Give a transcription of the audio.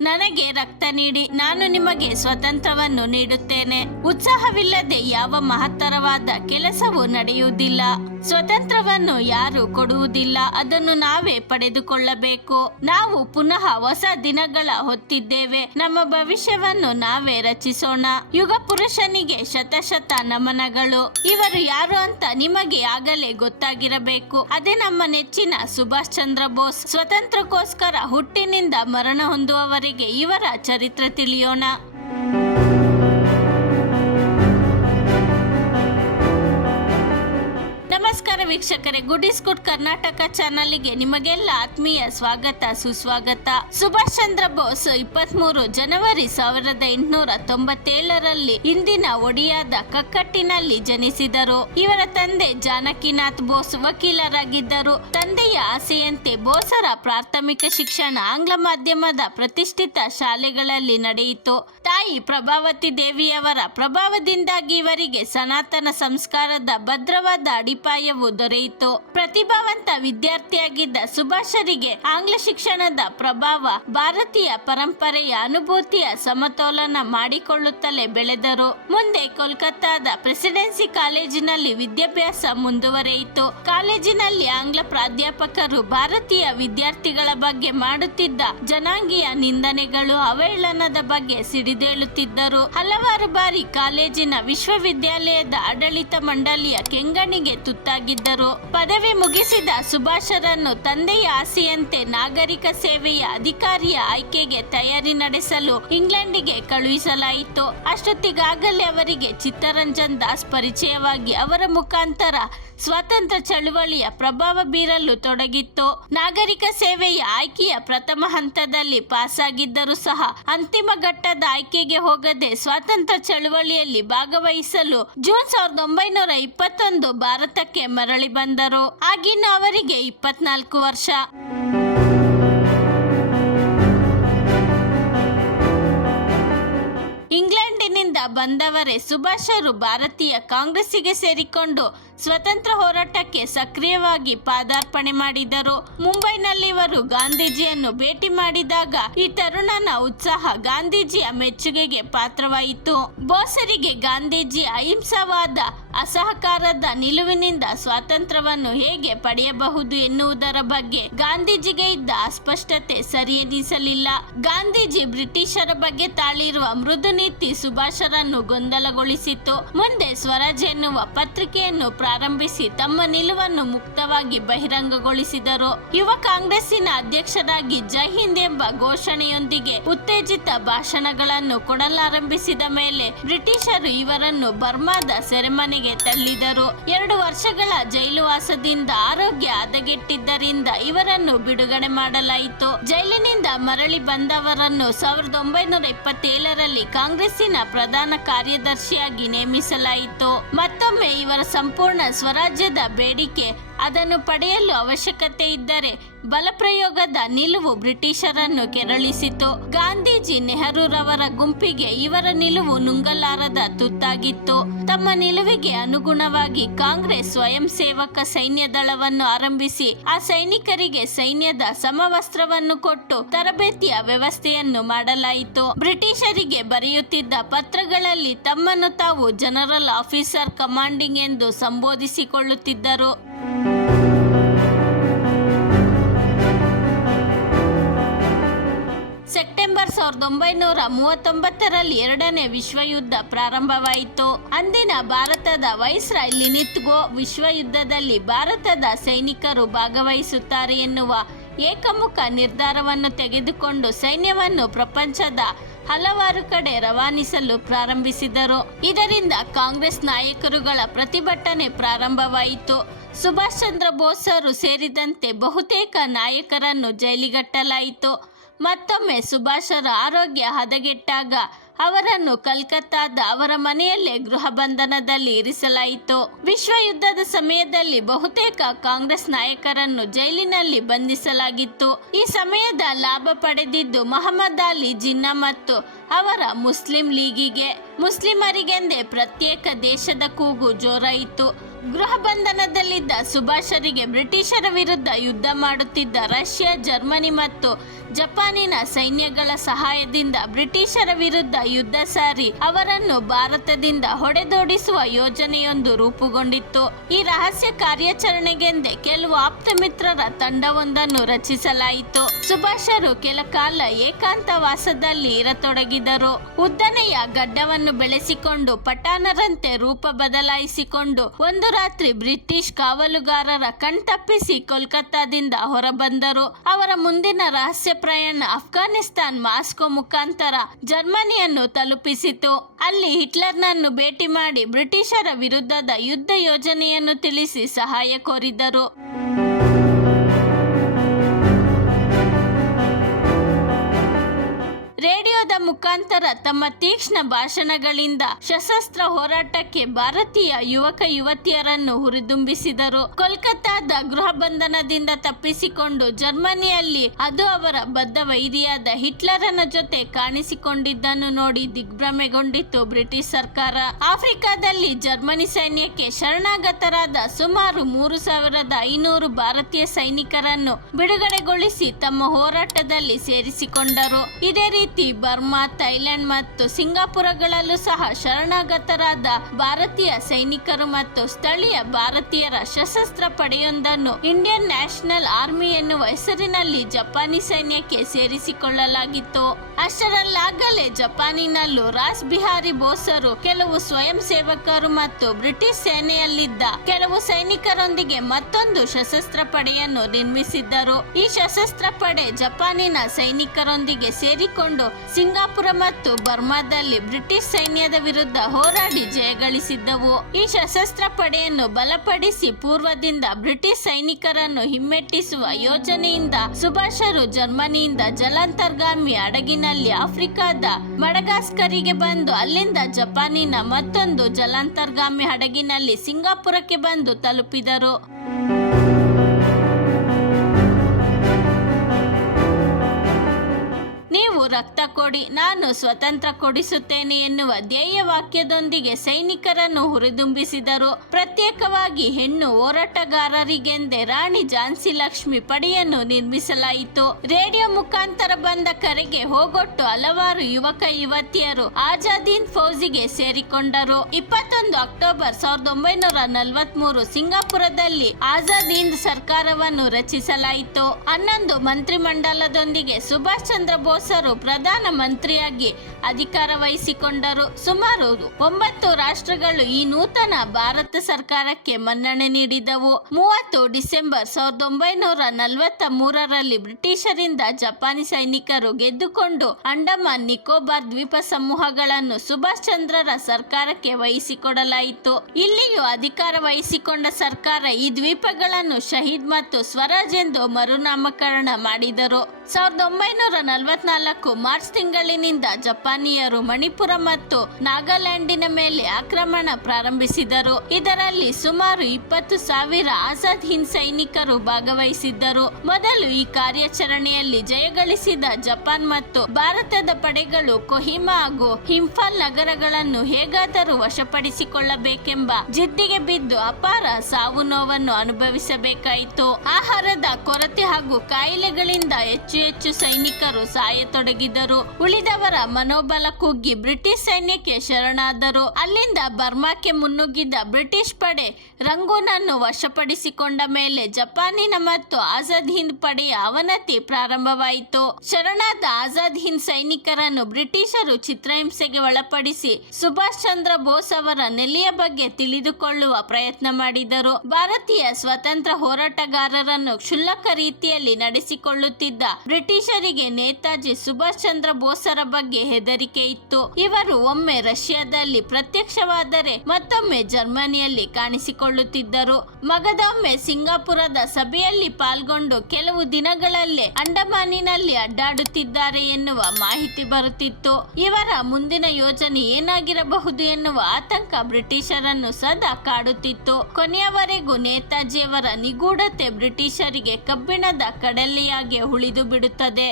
ನನಗೆ ರಕ್ತ ನೀಡಿ ನಾನು ನಿಮಗೆ ಸ್ವತಂತ್ರವನ್ನು ನೀಡುತ್ತೇನೆ. ಉತ್ಸಾಹವಿಲ್ಲದೆ ಯಾವ ಮಹತ್ತರವಾದ ಕೆಲಸವೂ ನಡೆಯುವುದಿಲ್ಲ. ಸ್ವತಂತ್ರವನ್ನು ಯಾರು ಕೊಡುವುದಿಲ್ಲ. ಅದನ್ನು ನಾವೇ ಪಡೆದುಕೊಳ್ಳಬೇಕು. ನಾವು ಪುನಃ ಹೊಸ ದಿನಗಳ ಹೊತ್ತಿದ್ದೇವೆ. ನಮ್ಮ ಭವಿಷ್ಯವನ್ನು ನಾವೇ ರಚಿಸೋಣ. ಯುಗ ಪುರುಷನಿಗೆ ಶತಶತ ನಮನಗಳು. ಇವರು ಯಾರು ಅಂತ ನಿಮಗೆ ಆಗಲೇ ಗೊತ್ತಾಗಿರಬೇಕು. ಅದೇ ನಮ್ಮ ನೆಚ್ಚಿನ ಸುಭಾಷ್ ಚಂದ್ರ ಬೋಸ್. ಸ್ವತಂತ್ರಕ್ಕೋಸ್ಕರ ಹುಟ್ಟಿನಿಂದ ಮರಣ ಹೊಂದುವವರೆಗೆ ಇವರ ಚರಿತ್ರೆ ತಿಳಿಯೋಣ. ವೀಕ್ಷಕರೇ ಗುಡ್ ಇಸ್ ಗುಡ್ ಕರ್ನಾಟಕ ಚಾನಲ್ಗೆ ನಿಮಗೆಲ್ಲ ಆತ್ಮೀಯ ಸ್ವಾಗತ, ಸುಸ್ವಾಗತ. ಸುಭಾಷ್ ಚಂದ್ರ ಬೋಸ್ ಇಪ್ಪತ್ಮೂರು ಜನವರಿ ಸಾವಿರದ ಎಂಟುನೂರ ತೊಂಬತ್ತೇಳರಲ್ಲಿ ಇಂದಿನ ಒಡಿಯಾದ ಕಕ್ಕಟ್ಟಿನಲ್ಲಿ ಜನಿಸಿದರು. ಇವರ ತಂದೆ ಜಾನಕಿನಾಥ್ ಬೋಸ್ ವಕೀಲರಾಗಿದ್ದರು. ತಂದೆಯ ಆಸೆಯಂತೆ ಬೋಸರ ಪ್ರಾಥಮಿಕ ಶಿಕ್ಷಣ ಆಂಗ್ಲ ಮಾಧ್ಯಮದ ಪ್ರತಿಷ್ಠಿತ ಶಾಲೆಗಳಲ್ಲಿ ನಡೆಯಿತು. ತಾಯಿ ಪ್ರಭಾವತಿ ದೇವಿಯವರ ಪ್ರಭಾವದಿಂದಾಗಿ ಇವರಿಗೆ ಸನಾತನ ಸಂಸ್ಕಾರದ ಭದ್ರವಾದ ಅಡಿಪಾಯವು ದೊರೆಯಿತು. ಪ್ರತಿಭಾವಂತ ವಿದ್ಯಾರ್ಥಿಯಾಗಿದ್ದ ಸುಭಾಷರಿಗೆ ಆಂಗ್ಲ ಶಿಕ್ಷಣದ ಪ್ರಭಾವ, ಭಾರತೀಯ ಪರಂಪರೆಯ ಅನುಭೂತಿಯ ಸಮತೋಲನ ಮಾಡಿಕೊಳ್ಳುತ್ತಲೇ ಬೆಳೆದರು. ಮುಂದೆ ಕೋಲ್ಕತ್ತಾದ ಪ್ರೆಸಿಡೆನ್ಸಿ ಕಾಲೇಜಿನಲ್ಲಿ ವಿದ್ಯಾಭ್ಯಾಸ ಮುಂದುವರೆಯಿತು. ಕಾಲೇಜಿನಲ್ಲಿ ಆಂಗ್ಲ ಪ್ರಾಧ್ಯಾಪಕರು ಭಾರತೀಯ ವಿದ್ಯಾರ್ಥಿಗಳ ಬಗ್ಗೆ ಮಾಡುತ್ತಿದ್ದ ಜನಾಂಗೀಯ ನಿಂದನೆಗಳು ಅವಹೇಳನದ ಬಗ್ಗೆ ಸಿಡಿದೇಳುತ್ತಿದ್ದರು. ಹಲವಾರು ಬಾರಿ ಕಾಲೇಜಿನ ವಿಶ್ವವಿದ್ಯಾಲಯದ ಆಡಳಿತ ಮಂಡಳಿಯ ಕೆಂಗಣಿಗೆ ತುತ್ತಾಗಿದ್ದರು ಪದವಿ ಮುಗಿಸಿದ ಸುಭಾಷರನ್ನು ತಂದೆಯ ಆಸೆಯಂತೆ ನಾಗರಿಕ ಸೇವೆಯ ಅಧಿಕಾರಿಯ ಆಯ್ಕೆಗೆ ತಯಾರಿ ನಡೆಸಲು ಇಂಗ್ಲೆಂಡಿಗೆ ಕಳುಹಿಸಲಾಯಿತು. ಅಷ್ಟೊತ್ತಿಗಾಗಲೇ ಅವರಿಗೆ ಚಿತ್ತರಂಜನ್ ದಾಸ್ ಪರಿಚಯವಾಗಿ ಅವರ ಮುಖಾಂತರ ಸ್ವಾತಂತ್ರ್ಯ ಚಳುವಳಿಯ ಪ್ರಭಾವ ಬೀರಲು ತೊಡಗಿತ್ತು. ನಾಗರಿಕ ಸೇವೆಯ ಆಯ್ಕೆಯ ಪ್ರಥಮ ಹಂತದಲ್ಲಿ ಪಾಸಾಗಿದ್ದರೂ ಸಹ ಅಂತಿಮ ಘಟ್ಟದ ಆಯ್ಕೆಗೆ ಹೋಗದೆ ಸ್ವಾತಂತ್ರ್ಯ ಚಳುವಳಿಯಲ್ಲಿ ಭಾಗವಹಿಸಲು ಜೂನ್ ಸಾವಿರದ ಒಂಬೈನೂರ ಇಪ್ಪತ್ತೊಂದು ಭಾರತಕ್ಕೆ ಮರಳಿ ಬಂದರು. ಆಗಿನ ಅವರಿಗೆ ಇಪ್ಪತ್ನಾಲ್ಕು ವರ್ಷ. ಇಂಗ್ಲೆಂಡಿನಿಂದ ಬಂದವರೇ ಸುಭಾಷರು ಭಾರತೀಯ ಕಾಂಗ್ರೆಸ್ಸಿಗೆ ಸೇರಿಕೊಂಡು ಸ್ವತಂತ್ರ ಹೋರಾಟಕ್ಕೆ ಸಕ್ರಿಯವಾಗಿ ಪಾದಾರ್ಪಣೆ ಮಾಡಿದರು. ಮುಂಬೈನಲ್ಲಿ ಇವರು ಗಾಂಧೀಜಿಯನ್ನು ಭೇಟಿ ಮಾಡಿದಾಗ ಈ ತರುಣನ ಉತ್ಸಾಹ ಗಾಂಧೀಜಿಯ ಮೆಚ್ಚುಗೆಗೆ ಪಾತ್ರವಾಯಿತು. ಬೋಸರಿಗೆ ಗಾಂಧೀಜಿ ಅಹಿಂಸಾವಾದ, ಅಸಹಕಾರದ ನಿಲುವಿನಿಂದ ಸ್ವಾತಂತ್ರ್ಯವನ್ನು ಹೇಗೆ ಪಡೆಯಬಹುದು ಎನ್ನುವುದರ ಬಗ್ಗೆ ಗಾಂಧೀಜಿಗೆ ಇದ್ದ ಅಸ್ಪಷ್ಟತೆ ಸರಿಯೆನಿಸಲಿಲ್ಲ. ಗಾಂಧೀಜಿ ಬ್ರಿಟಿಷರ ಬಗ್ಗೆ ತಾಳಿರುವ ಮೃದು ನೀತಿ ಸುಭಾಷರನ್ನು ಗೊಂದಲಗೊಳಿಸಿತು. ಮುಂದೆ ಸ್ವರಾಜ್ ಎನ್ನುವ ಪತ್ರಿಕೆಯನ್ನು ಪ್ರಾರಂಭಿಸಿ ತಮ್ಮ ನಿಲುವನ್ನು ಮುಕ್ತವಾಗಿ ಬಹಿರಂಗಗೊಳಿಸಿದರು. ಯುವ ಕಾಂಗ್ರೆಸ್ಸಿನ ಅಧ್ಯಕ್ಷರಾಗಿ ಜೈ ಹಿಂದ್ ಎಂಬ ಘೋಷಣೆಯೊಂದಿಗೆ ಉತ್ತೇಜಿತ ಭಾಷಣಗಳನ್ನು ಕೊಡಲಾರಂಭಿಸಿದ ಮೇಲೆ ಬ್ರಿಟಿಷರು ಇವರನ್ನು ಬರ್ಮಾದ ಸೆರೆಮನೆಗೆ ತಳ್ಳಿದರು. ಎರಡು ವರ್ಷಗಳ ಜೈಲುವಾಸದಿಂದ ಆರೋಗ್ಯ ಹದಗೆಟ್ಟಿದ್ದರಿಂದ ಇವರನ್ನು ಬಿಡುಗಡೆ ಮಾಡಲಾಯಿತು. ಜೈಲಿನಿಂದ ಮರಳಿ ಬಂದವರನ್ನು ಸಾವಿರದ ಒಂಬೈನೂರ ಇಪ್ಪತ್ತೇಳರಲ್ಲಿ ಕಾಂಗ್ರೆಸ್ಸಿನ ಪ್ರಧಾನ ಕಾರ್ಯದರ್ಶಿಯಾಗಿ ನೇಮಿಸಲಾಯಿತು. ಮತ್ತೊಮ್ಮೆ ಇವರ ಸಂಪೂರ್ಣ ಸ್ವರಾಜ್ಯದ ಬೇಡಿಕೆ ಅದನ್ನು ಪಡೆಯಲು ಅವಶ್ಯಕತೆ ಇದ್ದರೆ ಬಲಪ್ರಯೋಗದ ನಿಲುವು ಬ್ರಿಟಿಷರನ್ನು ಕೆರಳಿಸಿತು. ಗಾಂಧೀಜಿ ನೆಹರೂರವರ ಗುಂಪಿಗೆ ಇವರ ನಿಲುವು ನುಂಗಲಾರದ ತುತ್ತಾಗಿತ್ತು. ತಮ್ಮ ನಿಲುವಿಗೆ ಅನುಗುಣವಾಗಿ ಕಾಂಗ್ರೆಸ್ ಸ್ವಯಂ ಸೇವಕ ಸೈನ್ಯ ಆರಂಭಿಸಿ, ಆ ಸೈನಿಕರಿಗೆ ಸೈನ್ಯದ ಸಮವಸ್ತ್ರವನ್ನು ಕೊಟ್ಟು ತರಬೇತಿಯ ವ್ಯವಸ್ಥೆಯನ್ನು ಮಾಡಲಾಯಿತು. ಬ್ರಿಟಿಷರಿಗೆ ಬರೆಯುತ್ತಿದ್ದ ಪತ್ರಗಳಲ್ಲಿ ತಮ್ಮನ್ನು ತಾವು ಜನರಲ್ ಆಫೀಸರ್ ಕಮಾಂಡಿಂಗ್ ಎಂದು ಸಂಬೋಧಿಸಿಕೊಳ್ಳುತ್ತಿದ್ದರು. ಸೆಪ್ಟೆಂಬರ್ ಸಾವಿರದ ಒಂಬೈನೂರ ಮೂವತ್ತೊಂಬತ್ತರಲ್ಲಿ ಎರಡನೇ ವಿಶ್ವಯುದ್ಧ ಪ್ರಾರಂಭವಾಯಿತು. ಅಂದಿನ ಭಾರತದ ವೈಸ್ರಾಯ್ ಲಿನಿತ್ಗೋ ವಿಶ್ವಯುದ್ಧದಲ್ಲಿ ಭಾರತದ ಸೈನಿಕರು ಭಾಗವಹಿಸುತ್ತಾರೆ ಎನ್ನುವ ಏಕಮುಖ ನಿರ್ಧಾರವನ್ನು ತೆಗೆದುಕೊಂಡು ಸೈನ್ಯವನ್ನು ಪ್ರಪಂಚದ ಹಲವಾರು ಕಡೆ ರವಾನಿಸಲು ಪ್ರಾರಂಭಿಸಿದರು. ಇದರಿಂದ ಕಾಂಗ್ರೆಸ್ ನಾಯಕರುಗಳ ಪ್ರತಿಭಟನೆ ಪ್ರಾರಂಭವಾಯಿತು. ಸುಭಾಷ್ ಚಂದ್ರ ಬೋಸರು ಸೇರಿದಂತೆ ಬಹುತೇಕ ನಾಯಕರನ್ನು ಜೈಲಿಗಟ್ಟಲಾಯಿತು. ಮತ್ತೊಮ್ಮೆ ಸುಭಾಷರ ಆರೋಗ್ಯ ಹದಗೆಟ್ಟಾಗ ಅವರನ್ನು ಕಲ್ಕತ್ತಾದ ಅವರ ಮನೆಯಲ್ಲೇ ಗೃಹ ಬಂಧನದಲ್ಲಿ ಇರಿಸಲಾಯಿತು. ವಿಶ್ವ ಯುದ್ಧದ ಸಮಯದಲ್ಲಿ ಬಹುತೇಕ ಕಾಂಗ್ರೆಸ್ ನಾಯಕರನ್ನು ಜೈಲಿನಲ್ಲಿ ಬಂಧಿಸಲಾಗಿತ್ತು. ಈ ಸಮಯದ ಲಾಭ ಪಡೆದಿದ್ದು ಮಹಮ್ಮದ್ ಅಲಿ ಜಿನ್ನಾ ಮತ್ತು ಅವರ ಮುಸ್ಲಿಂ ಲೀಗಿಗೆ ಮುಸ್ಲಿಮರಿಗೆಂದೇ ಪ್ರತ್ಯೇಕ ದೇಶದ ಕೂಗು ಜೋರಾಯಿತು. ಗೃಹ ಬಂಧನದಲ್ಲಿದ್ದ ಸುಭಾಷರಿಗೆ ಬ್ರಿಟಿಷರ ವಿರುದ್ಧ ಯುದ್ಧ ಮಾಡುತ್ತಿದ್ದ ರಷ್ಯಾ, ಜರ್ಮನಿ ಮತ್ತು ಜಪಾನಿನ ಸೈನ್ಯಗಳ ಸಹಾಯದಿಂದ ಬ್ರಿಟಿಷರ ವಿರುದ್ಧ ಯುದ್ಧ ಸಾರಿ ಅವರನ್ನು ಭಾರತದಿಂದ ಹೊಡೆದೋಡಿಸುವ ಯೋಜನೆಯೊಂದು ರೂಪುಗೊಂಡಿತ್ತು. ಈ ರಹಸ್ಯ ಕಾರ್ಯಾಚರಣೆಗೆಂದೇ ಕೆಲವು ಆಪ್ತ ಮಿತ್ರರ ತಂಡವೊಂದನ್ನು ರಚಿಸಲಾಯಿತು. ಸುಭಾಷರು ಕೆಲ ಕಾಲ ಏಕಾಂತವಾಸದಲ್ಲಿ ಇರತೊಡಗಿದರು ಉದ್ದನೆಯ ಗಡ್ಡವನ್ನು ಬೆಳೆಸಿಕೊಂಡು ಪಠಾಣರಂತೆ ರೂಪ ಬದಲಾಯಿಸಿಕೊಂಡು ಒಂದು ರಾತ್ರಿ ಬ್ರಿಟಿಷ್ ಕಾವಲುಗಾರರ ಕಣ್ತಪ್ಪಿಸಿ ಕೋಲ್ಕತ್ತಾದಿಂದ ಹೊರಬಂದರು. ಅವರ ಮುಂದಿನ ರಹಸ್ಯ ಪ್ರಯಾಣ ಅಫ್ಘಾನಿಸ್ತಾನ್ ಮಾಸ್ಕೋ ಮುಖಾಂತರ ಜರ್ಮನಿಯನ್ನು ತಲುಪಿಸಿತು. ಅಲ್ಲಿ ಹಿಟ್ಲರ್ನನ್ನು ಭೇಟಿ ಮಾಡಿ ಬ್ರಿಟಿಷರ ವಿರುದ್ಧದ ಯುದ್ಧ ಯೋಜನೆಯನ್ನು ತಿಳಿಸಿ ಸಹಾಯ ಕೋರಿದರು. ಮುಖಾಂತರ ತಮ್ಮ ತೀಕ್ಷ್ಣ ಭಾಷಣಗಳಿಂದ ಸಶಸ್ತ್ರ ಹೋರಾಟಕ್ಕೆ ಭಾರತೀಯ ಯುವಕ ಯುವತಿಯರನ್ನು ಹುರಿದುಂಬಿಸಿದರು. ಕೋಲ್ಕತ್ತಾದ ಗೃಹ ಬಂಧನದಿಂದ ತಪ್ಪಿಸಿಕೊಂಡು ಜರ್ಮನಿಯಲ್ಲಿ ಅದು ಅವರ ಬದ್ಧ ವೈರಿಯಾದ ಹಿಟ್ಲರನ ಜೊತೆ ಕಾಣಿಸಿಕೊಂಡಿದ್ದನ್ನು ನೋಡಿ ದಿಗ್ಭ್ರಮೆಗೊಂಡಿತ್ತು ಬ್ರಿಟಿಷ್ ಸರ್ಕಾರ. ಆಫ್ರಿಕಾದಲ್ಲಿ ಜರ್ಮನಿ ಸೈನ್ಯಕ್ಕೆ ಶರಣಾಗತರಾದ ಸುಮಾರು ಮೂರು ಸಾವಿರದ ಐನೂರು ಭಾರತೀಯ ಸೈನಿಕರನ್ನು ಬಿಡುಗಡೆಗೊಳಿಸಿ ತಮ್ಮ ಹೋರಾಟದಲ್ಲಿ ಸೇರಿಸಿಕೊಂಡರು. ಇದೇ ರೀತಿ ಬರ್ಮಾ ಥೈಲ್ಯಾಂಡ್ ಮತ್ತು ಸಿಂಗಾಪುರಗಳಲ್ಲೂ ಸಹ ಶರಣಾಗತರಾದ ಭಾರತೀಯ ಸೈನಿಕರು ಮತ್ತು ಸ್ಥಳೀಯ ಭಾರತೀಯರ ಸಶಸ್ತ್ರ ಪಡೆಯೊಂದನ್ನು ಇಂಡಿಯನ್ ನ್ಯಾಷನಲ್ ಆರ್ಮಿ ಎನ್ನುವ ಹೆಸರಿನಲ್ಲಿ ಜಪಾನಿ ಸೈನ್ಯಕ್ಕೆ ಸೇರಿಸಿಕೊಳ್ಳಲಾಗಿತ್ತು. ಅಷ್ಟರಲ್ಲಾಗಲೇ ಜಪಾನಿನಲ್ಲೂ ರಾಸ್ ಬಿಹಾರಿ ಬೋಸರು, ಕೆಲವು ಸ್ವಯಂ ಸೇವಕರು ಮತ್ತು ಬ್ರಿಟಿಷ್ ಸೇನೆಯಲ್ಲಿದ್ದ ಕೆಲವು ಸೈನಿಕರೊಂದಿಗೆ ಮತ್ತೊಂದು ಸಶಸ್ತ್ರ ಪಡೆಯನ್ನು ನಿರ್ಮಿಸಿದ್ದರು. ಈ ಸಶಸ್ತ್ರ ಪಡೆ ಜಪಾನಿನ ಸೈನಿಕರೊಂದಿಗೆ ಸೇರಿಕೊಂಡು ಸಿಂಗಾಪುರ ಮತ್ತು ಬರ್ಮಾದಲ್ಲಿ ಬ್ರಿಟಿಷ್ ಸೈನ್ಯದ ವಿರುದ್ಧ ಹೋರಾಡಿ ಜಯಗಳಿಸಿದ್ದವು. ಈ ಸಶಸ್ತ್ರ ಪಡೆಯನ್ನು ಬಲಪಡಿಸಿ ಪೂರ್ವದಿಂದ ಬ್ರಿಟಿಷ್ ಸೈನಿಕರನ್ನು ಹಿಮ್ಮೆಟ್ಟಿಸುವ ಯೋಜನೆಯಿಂದ ಸುಭಾಷರು ಜರ್ಮನಿಯಿಂದ ಜಲಾಂತರ್ಗಾಮಿ ಹಡಗಿನಲ್ಲಿ ಆಫ್ರಿಕಾದ ಮಡಗಾಸ್ಕರಿಗೆ ಬಂದು ಅಲ್ಲಿಂದ ಜಪಾನಿನ ಮತ್ತೊಂದು ಜಲಾಂತರ್ಗಾಮಿ ಹಡಗಿನಲ್ಲಿ ಸಿಂಗಾಪುರಕ್ಕೆ ಬಂದು ತಲುಪಿದರು. ರಕ್ತ ಕೊಡಿ, ನಾನು ಸ್ವತಂತ್ರ ಕೊಡಿಸುತ್ತೇನೆ ಎನ್ನುವ ಧ್ಯೇಯ ವಾಕ್ಯದೊಂದಿಗೆ ಸೈನಿಕರನ್ನು ಹುರಿದುಂಬಿಸಿದರು. ಪ್ರತ್ಯೇಕವಾಗಿ ಹೆಣ್ಣು ಹೋರಾಟಗಾರರಿಗೆಂದೇ ರಾಣಿ ಝಾನ್ಸಿ ಲಕ್ಷ್ಮಿ ಪಡೆಯನ್ನು ನಿರ್ಮಿಸಲಾಯಿತು. ರೇಡಿಯೋ ಮುಖಾಂತರ ಬಂದ ಕರೆಗೆ ಹೋಗೊಟ್ಟು ಹಲವಾರು ಯುವಕ ಯುವತಿಯರು ಆಜಾದೀನ್ ಫೌಜಿಗೆ ಸೇರಿಕೊಂಡರು. ಇಪ್ಪತ್ತೊಂದು ಅಕ್ಟೋಬರ್ ಸಾವಿರದ ಒಂಬೈನೂರ ನಲವತ್ಮೂರು ಸಿಂಗಾಪುರದಲ್ಲಿ ಆಜಾದೀನ್ ಸರ್ಕಾರವನ್ನು ರಚಿಸಲಾಯಿತು. ಹನ್ನೊಂದು ಮಂತ್ರಿಮಂಡಲದೊಂದಿಗೆ ಸುಭಾಷ್ ಚಂದ್ರ ಬೋಸರು ಪ್ರಧಾನ ಮಂತ್ರಿಯಾಗಿ ಅಧಿಕಾರ ವಹಿಸಿಕೊಂಡರು. ಸುಮಾರು ಒಂಬತ್ತು ರಾಷ್ಟ್ರಗಳು ಈ ನೂತನ ಭಾರತ ಸರ್ಕಾರಕ್ಕೆ ಮನ್ನಣೆ ನೀಡಿದವು. ಮೂವತ್ತು ಡಿಸೆಂಬರ್ ಸಾವಿರದ ಒಂಬೈನೂರ ನಲವತ್ತ ಮೂರರಲ್ಲಿ ಬ್ರಿಟಿಷರಿಂದ ಜಪಾನಿ ಸೈನಿಕರು ಗೆದ್ದುಕೊಂಡು ಅಂಡಮಾನ್ ನಿಕೋಬಾರ್ ದ್ವೀಪ ಸಮೂಹಗಳನ್ನು ಸುಭಾಷ್ ಚಂದ್ರರ ಸರ್ಕಾರಕ್ಕೆ ವಹಿಸಿಕೊಡಲಾಯಿತು. ಇಲ್ಲಿಯೂ ಅಧಿಕಾರ ವಹಿಸಿಕೊಂಡ ಸರ್ಕಾರ ಈ ದ್ವೀಪಗಳನ್ನು ಶಹೀದ್ ಮತ್ತು ಸ್ವರಾಜ್ ಎಂದು ಮರುನಾಮಕರಣ ಮಾಡಿದರು. ಸಾವಿರದ ಒಂಬೈನೂರ ನಲವತ್ನಾಲ್ಕು ಮಾರ್ಚ್ ತಿಂಗಳಿನಿಂದ ಜಪಾನಿಯರು ಮಣಿಪುರ ಮತ್ತು ನಾಗಾಲ್ಯಾಂಡಿನ ಮೇಲೆ ಆಕ್ರಮಣ ಪ್ರಾರಂಭಿಸಿದರು. ಇದರಲ್ಲಿ ಸುಮಾರು ಇಪ್ಪತ್ತು ಸಾವಿರ ಆಜಾದ್ ಹಿಂದ್ ಸೈನಿಕರು ಭಾಗವಹಿಸಿದ್ದರು. ಮೊದಲು ಈ ಕಾರ್ಯಾಚರಣೆಯಲ್ಲಿ ಜಯಗಳಿಸಿದ ಜಪಾನ್ ಮತ್ತು ಭಾರತದ ಪಡೆಗಳು ಕೊಹಿಮಾ ಹಾಗೂ ಹಿಂಫಾಲ್ ನಗರಗಳನ್ನು ಹೇಗಾದರೂ ವಶಪಡಿಸಿಕೊಳ್ಳಬೇಕೆಂಬ ಜಿದ್ದಿಗೆ ಬಿದ್ದು ಅಪಾರ ಸಾವು ನೋವನ್ನು ಅನುಭವಿಸಬೇಕಾಯಿತು. ಆಹಾರದ ಕೊರತೆ ಹಾಗೂ ಕಾಯಿಲೆಗಳಿಂದ ಹೆಚ್ಚು ಹೆಚ್ಚು ಸೈನಿಕರು ಸಾಯತೊಡಗಿದರು ಉಳಿದವರ ಮನೋಬಲ ಕುಗ್ಗಿ ಬ್ರಿಟಿಷ್ ಸೈನ್ಯಕ್ಕೆ ಶರಣಾದರು. ಅಲ್ಲಿಂದ ಬರ್ಮಾಕ್ಕೆ ಮುನ್ನುಗ್ಗಿದ್ದ ಬ್ರಿಟಿಷ್ ಪಡೆ ರಂಗೂನನ್ನು ವಶಪಡಿಸಿಕೊಂಡ ಮೇಲೆ ಜಪಾನಿನ ಮತ್ತು ಆಜಾದ್ ಹಿಂದ್ ಪಡೆಯ ಅವನತಿ ಪ್ರಾರಂಭವಾಯಿತು. ಶರಣಾದ ಆಜಾದ್ ಹಿಂದ್ ಸೈನಿಕರನ್ನು ಬ್ರಿಟಿಷರು ಚಿತ್ರಹಿಂಸೆಗೆ ಒಳಪಡಿಸಿ ಸುಭಾಷ್ ಚಂದ್ರ ಬೋಸ್ ಅವರ ನೆಲೆಯ ಬಗ್ಗೆ ತಿಳಿದುಕೊಳ್ಳುವ ಪ್ರಯತ್ನ ಮಾಡಿದರು. ಭಾರತೀಯ ಸ್ವತಂತ್ರ ಹೋರಾಟಗಾರರನ್ನು ಕ್ಷುಲ್ಲಕ ರೀತಿಯಲ್ಲಿ ನಡೆಸಿಕೊಳ್ಳುತ್ತಿದ್ದ ಬ್ರಿಟಿಷರಿಗೆ ನೇತಾಜಿ ಸುಭಾಷ್ ಚಂದ್ರ ಬೋಸರ ಬಗ್ಗೆ ಹೆದರಿಕೆ ಇತ್ತು. ಇವರು ಒಮ್ಮೆ ರಷ್ಯಾದಲ್ಲಿ ಪ್ರತ್ಯಕ್ಷವಾದರೆ ಮತ್ತೊಮ್ಮೆ ಜರ್ಮನಿಯಲ್ಲಿ ಕಾಣಿಸಿಕೊಳ್ಳುತ್ತಿದ್ದರು. ಮಗದೊಮ್ಮೆ ಸಿಂಗಾಪುರದ ಸಭೆಯಲ್ಲಿ ಪಾಲ್ಗೊಂಡು ಕೆಲವು ದಿನಗಳಲ್ಲೇ ಅಂಡಮಾನಿನಲ್ಲಿ ಅಡ್ಡಾಡುತ್ತಿದ್ದಾರೆ ಎನ್ನುವ ಮಾಹಿತಿ ಬರುತ್ತಿತ್ತು. ಇವರ ಮುಂದಿನ ಯೋಜನೆ ಏನಾಗಿರಬಹುದು ಎನ್ನುವ ಆತಂಕ ಬ್ರಿಟಿಷರನ್ನು ಸದಾ ಕಾಡುತ್ತಿತ್ತು. ಕೊನೆಯವರೆಗೂ ನೇತಾಜಿಯವರ ನಿಗೂಢತೆ ಬ್ರಿಟಿಷರಿಗೆ ಕಬ್ಬಿಣದ ಕಡಲೆಯಾಗಿ ಉಳಿದು ಬಿಡುತ್ತದೆ.